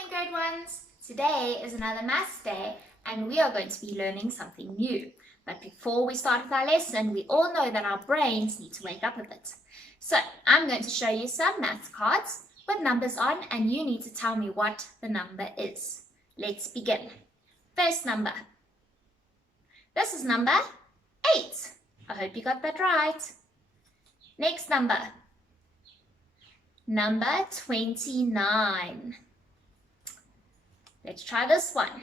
morning, grade ones. Today is another maths day and we are going to be learning something new. But before we start with our lesson, we all know that our brains need to wake up a bit. So I'm going to show you some maths cards with numbers on and you need to tell me what the number is. Let's begin. First number. This is number 8. I hope you got that right. Next number. Number 29. Let's try this one.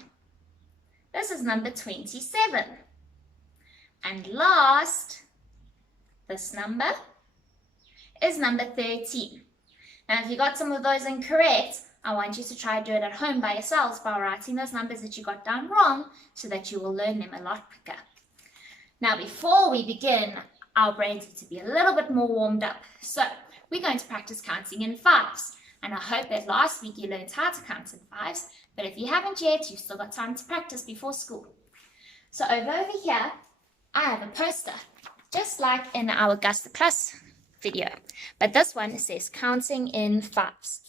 This is number 27. And last, this number is number 13. Now, if you got some of those incorrect, I want you to try to do it at home by yourselves by writing those numbers that you got down wrong so that you will learn them a lot quicker. Now, before we begin, our brains need to be a little bit more warmed up. So, we're going to practice counting in fives. And I hope that last week you learned how to count in fives. But if you haven't yet, you've still got time to practice before school. So over here, I have a poster, just like in our Augusta Plus video. But this one says counting in fives.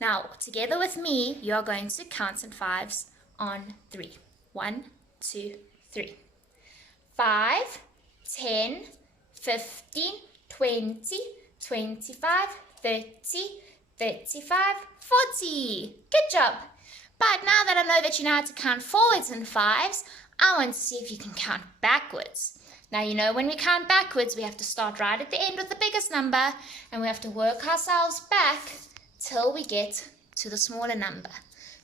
Now, together with me, you're going to count in fives on 3. 1, 2, 3. 5, 10, 15, 20, 25, 30, 35, 40. Good job. But now that I know that you know how to count forwards in fives, I want to see if you can count backwards. Now, you know when we count backwards, we have to start right at the end with the biggest number, and we have to work ourselves back till we get to the smaller number.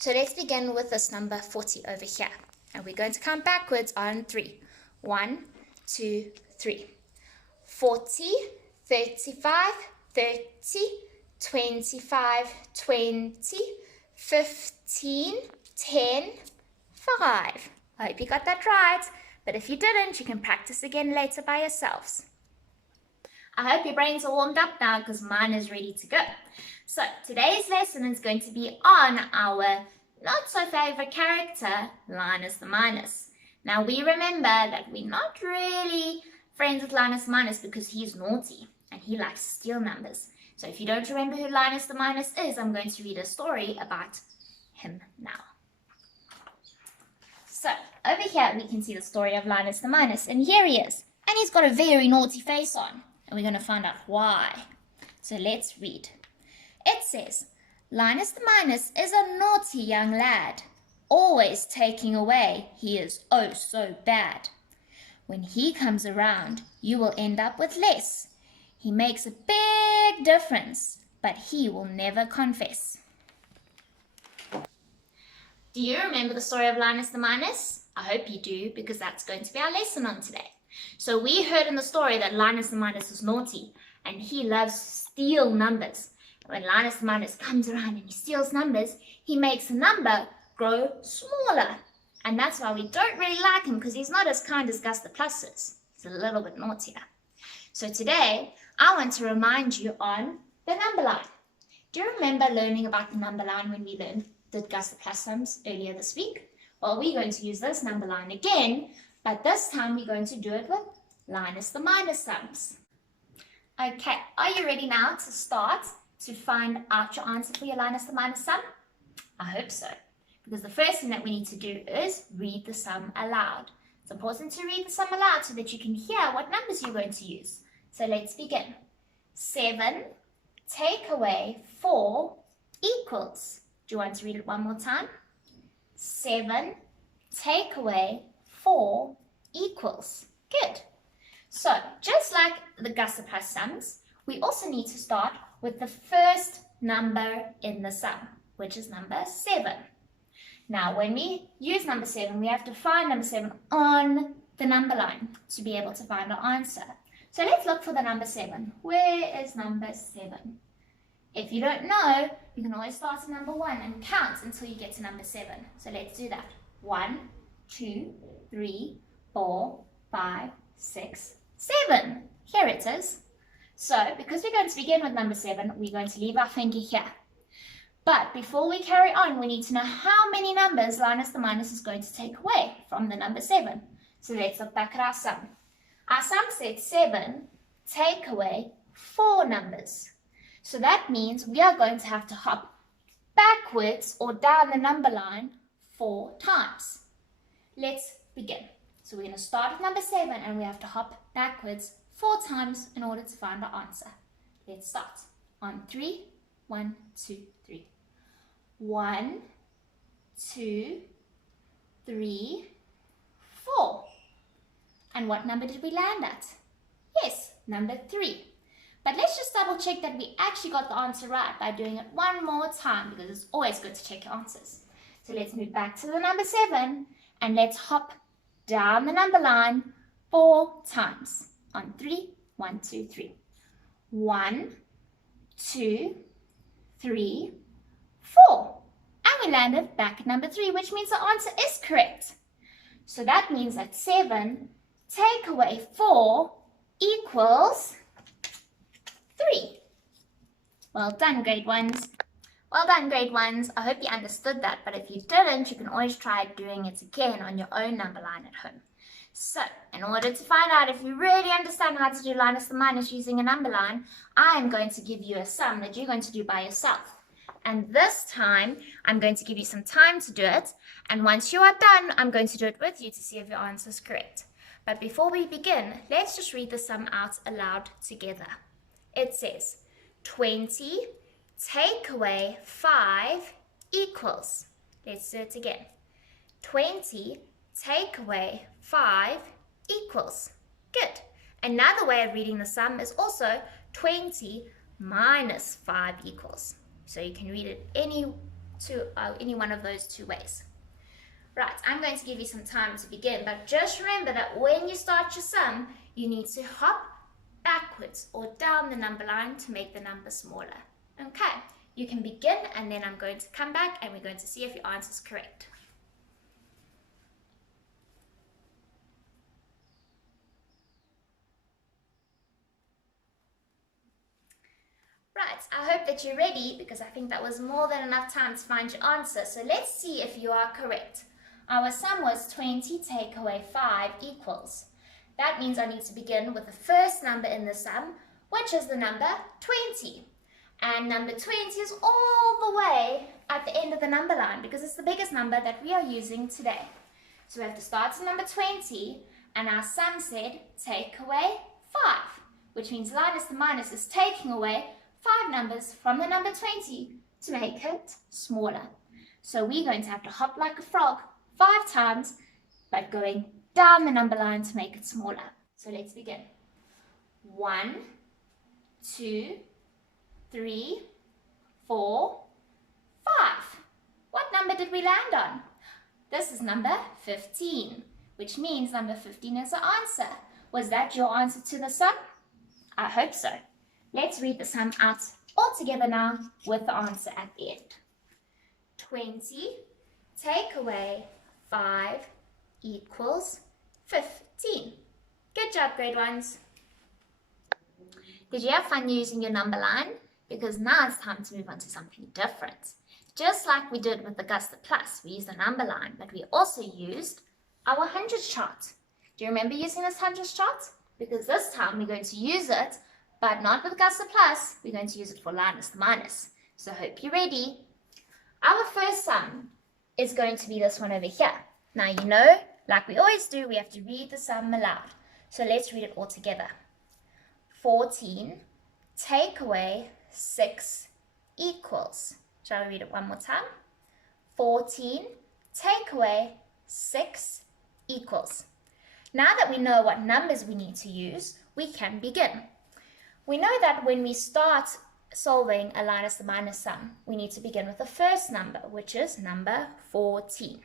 So let's begin with this number 40 over here. And we're going to count backwards on 3. 1, 2, 3. 40, 35, 30, 25, 20, 15, 10, 5. I hope you got that right, but if you didn't, you can practice again later by yourselves. I hope your brains are warmed up now because mine is ready to go. So today's lesson is going to be on our not so favorite character, Linus the Minus. Now we remember that we're not really friends with Linus the Minus because he's naughty and he likes to steal numbers. So if you don't remember who Linus the Minus is, I'm going to read a story about him now. So over here we can see the story of Linus the Minus, and here he is. And he's got a very naughty face on, and we're going to find out why. So let's read. It says, Linus the Minus is a naughty young lad, always taking away. He is oh so bad. When he comes around, you will end up with less. He makes a big difference, but he will never confess. Do you remember the story of Linus the Minus? I hope you do, because that's going to be our lesson on today. So we heard in the story that Linus the Minus is naughty, and he loves to steal numbers. When Linus the Minus comes around and he steals numbers, he makes the number grow smaller. And that's why we don't really like him, because he's not as kind as Gus the Plus is. He's a little bit naughtier. So today, I want to remind you on the number line. Do you remember learning about the number line when we did Gus the Plus sums earlier this week? Well, we're going to use this number line again, but this time we're going to do it with Linus the Minus sums. Okay, are you ready now to start to find out your answer for your Linus the Minus sum? I hope so, because the first thing that we need to do is read the sum aloud. It's important to read the sum aloud so that you can hear what numbers you're going to use. So let's begin. 7 take away 4 equals. Do you want to read it one more time? 7 take away 4 equals. Good. So just like the Gus the Plus sums, we also need to start with the first number in the sum, which is number 7. Now, when we use number 7, we have to find number 7 on the number line to be able to find our answer. So let's look for the number 7. Where is number 7? If you don't know, you can always start at number 1 and count until you get to number 7. So let's do that. 1, 2, 3, 4, 5, 6, 7. Here it is. So because we're going to begin with number 7, we're going to leave our finger here. But before we carry on, we need to know how many numbers Linus the Minus is going to take away from the number 7. So let's look back at our sum. Our sum said 7 take away 4 numbers. So that means we are going to have to hop backwards or down the number line 4 times. Let's begin. So we're going to start with number 7 and we have to hop backwards 4 times in order to find our answer. Let's start. On 3, 1, 2, 3. 1, 2, 3, 4. And what number did we land at? Yes, number 3. But let's just double check that we actually got the answer right by doing it one more time, because it's always good to check your answers. So let's move back to the number 7 and let's hop down the number line 4 times. On 3, 1, 2, 3. 1, 2, 3, 4. And we landed back at number 3, which means the answer is correct. So that means that 7 take away 4 equals 3. Well done, grade 1s. Well done, grade 1s. I hope you understood that, but if you didn't, you can always try doing it again on your own number line at home. So, in order to find out if you really understand how to do minus the minus using a number line, I am going to give you a sum that you're going to do by yourself. And this time, I'm going to give you some time to do it, and once you are done, I'm going to do it with you to see if your answer is correct. But before we begin, let's just read the sum out aloud together. It says, 20 take away 5 equals. Let's do it again. 20 take away 5 equals. Good. Another way of reading the sum is also 20 minus 5 equals. So you can read it any one of those 2 ways. Right, I'm going to give you some time to begin, but just remember that when you start your sum, you need to hop backwards or down the number line to make the number smaller. Okay, you can begin and then I'm going to come back and we're going to see if your answer is correct. Right, I hope that you're ready because I think that was more than enough time to find your answer. So let's see if you are correct. Our sum was 20 take away 5 equals. That means I need to begin with the first number in the sum, which is the number 20. And number 20 is all the way at the end of the number line because it's the biggest number that we are using today. So we have to start at number 20 and our sum said take away 5, which means minus the minus is taking away 5 numbers from the number 20 to make it smaller. So we're going to have to hop like a frog 5 times, but going down the number line to make it smaller. So let's begin. 1, 2, 3, 4, 5. What number did we land on? This is number 15, which means number 15 is the answer. Was that your answer to the sum? I hope so. Let's read the sum out all together now with the answer at the end. 20 take away 5 equals 15. Good job, grade 1s. Did you have fun using your number line? Because now it's time to move on to something different. Just like we did with the Augusta Plus, we used a number line, but we also used our hundreds chart. Do you remember using this hundreds chart? Because this time we're going to use it, but not with Augusta Plus, we're going to use it for minus the minus. So hope you're ready. Our first sum is going to be this one over here. Now you know, like we always do, we have to read the sum aloud. So let's read it all together. 14 take away 6 equals. Shall we read it one more time? 14 take away 6 equals. Now that we know what numbers we need to use, we can begin. We know that when we start solving a minus the minus sum, we need to begin with the first number, which is number 14.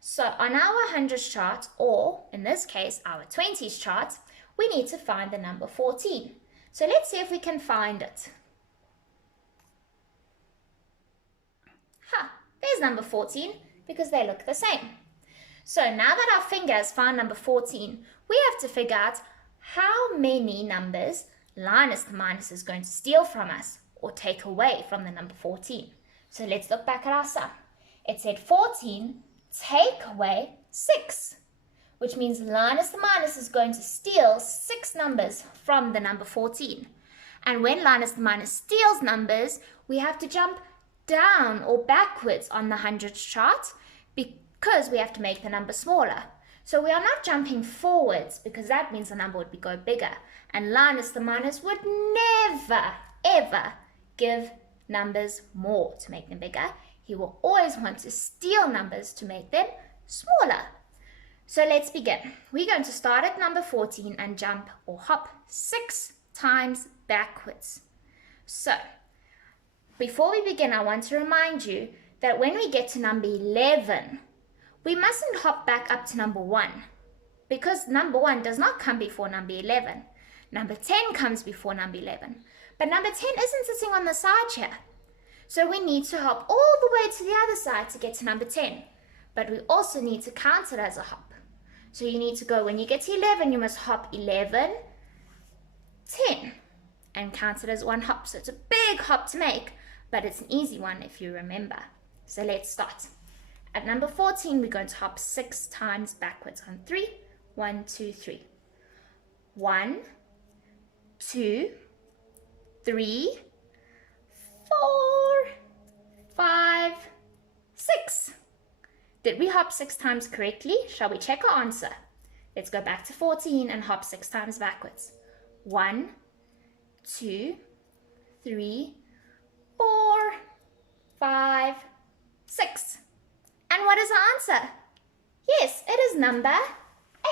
So on our hundreds chart, or in this case, our 20s chart, we need to find the number 14. So let's see if we can find it. There's number 14 because they look the same. So now that our finger has found number 14, we have to figure out how many numbers minus the minus is going to steal from us or take away from the number 14. So let's look back at our sum. It said 14 take away 6, which means minus the minus is going to steal 6 numbers from the number 14. And when minus the minus steals numbers, we have to jump down or backwards on the hundreds chart because we have to make the number smaller. So we are not jumping forwards because that means the number would go bigger. And Linus the minus would never, ever give numbers more to make them bigger. He will always want to steal numbers to make them smaller. So let's begin. We're going to start at number 14 and jump or hop 6 times backwards. So before we begin, I want to remind you that when we get to number 11, we mustn't hop back up to number 1 because number 1 does not come before number 11. Number 10 comes before number 11. But number 10 isn't sitting on the side here. So we need to hop all the way to the other side to get to number 10. But we also need to count it as a hop. So you need to go, when you get to 11, you must hop 11, 10, and count it as one hop. So it's a big hop to make, but it's an easy one if you remember. So let's start. At number 14, we're going to hop 6 times backwards on 3. 1, 2, 3. 1, 2, 3, 4, 5, 6. Did we hop 6 times correctly? Shall we check our answer? Let's go back to 14 and hop 6 times backwards. 1, 2, 3, 4, 5, 6. And what is our answer? Yes, it is number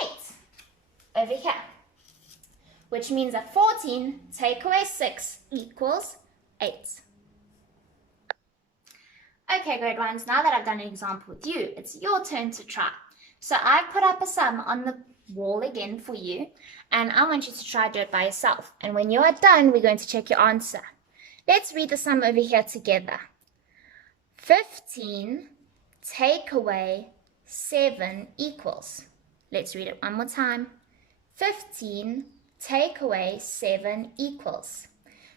8 over here. Which means that 14 take away 6 equals 8. Okay, grade 1s, now that I've done an example with you, it's your turn to try. So I've put up a sum on the wall again for you, and I want you to try do it by yourself. And when you are done, we're going to check your answer. Let's read the sum over here together. 15 take away 7 equals. Let's read it one more time. 15 take away 7 equals.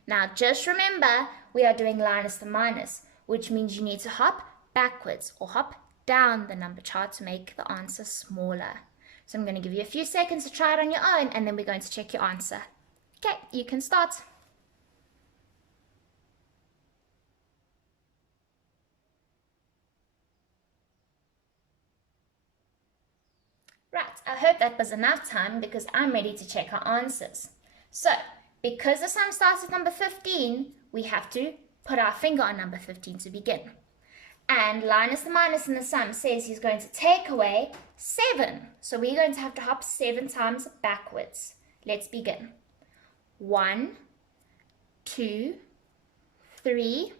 Now just remember, we are doing Linus the minus, which means you need to hop backwards or hop down the number chart to make the answer smaller. So I'm going to give you a few seconds to try it on your own, and then we're going to check your answer. Okay, you can start. Right, I hope that was enough time because I'm ready to check our answers. So, because the sum starts at number 15, we have to put our finger on number 15 to begin. And Linus the minus in the sum says he's going to take away 7. So we're going to have to hop 7 times backwards. Let's begin. 1, 2, 3,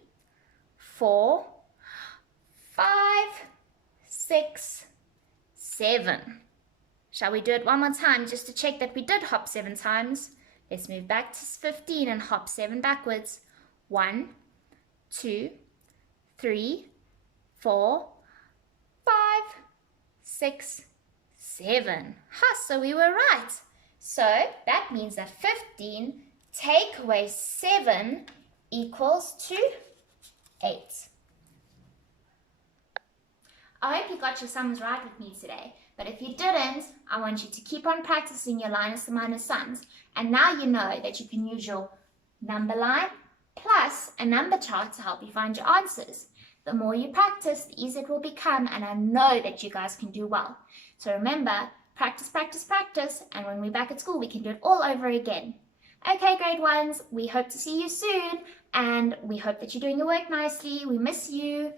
4, 5, 6, 7. Shall we do it one more time just to check that we did hop 7 times? Let's move back to 15 and hop 7 backwards. 1, 2, 3, 4, 5, 6, 7. So we were right. So that means that 15 take away 7 equals to 8. I hope you got your sums right with me today. But if you didn't, I want you to keep on practicing your Linus the minus sums. And now you know that you can use your number line plus a number chart to help you find your answers. The more you practice, the easier it will become, and I know that you guys can do well. So remember, practice, practice, practice, and when we're back at school, we can do it all over again. Okay, grade 1s, we hope to see you soon, and we hope that you're doing your work nicely. We miss you.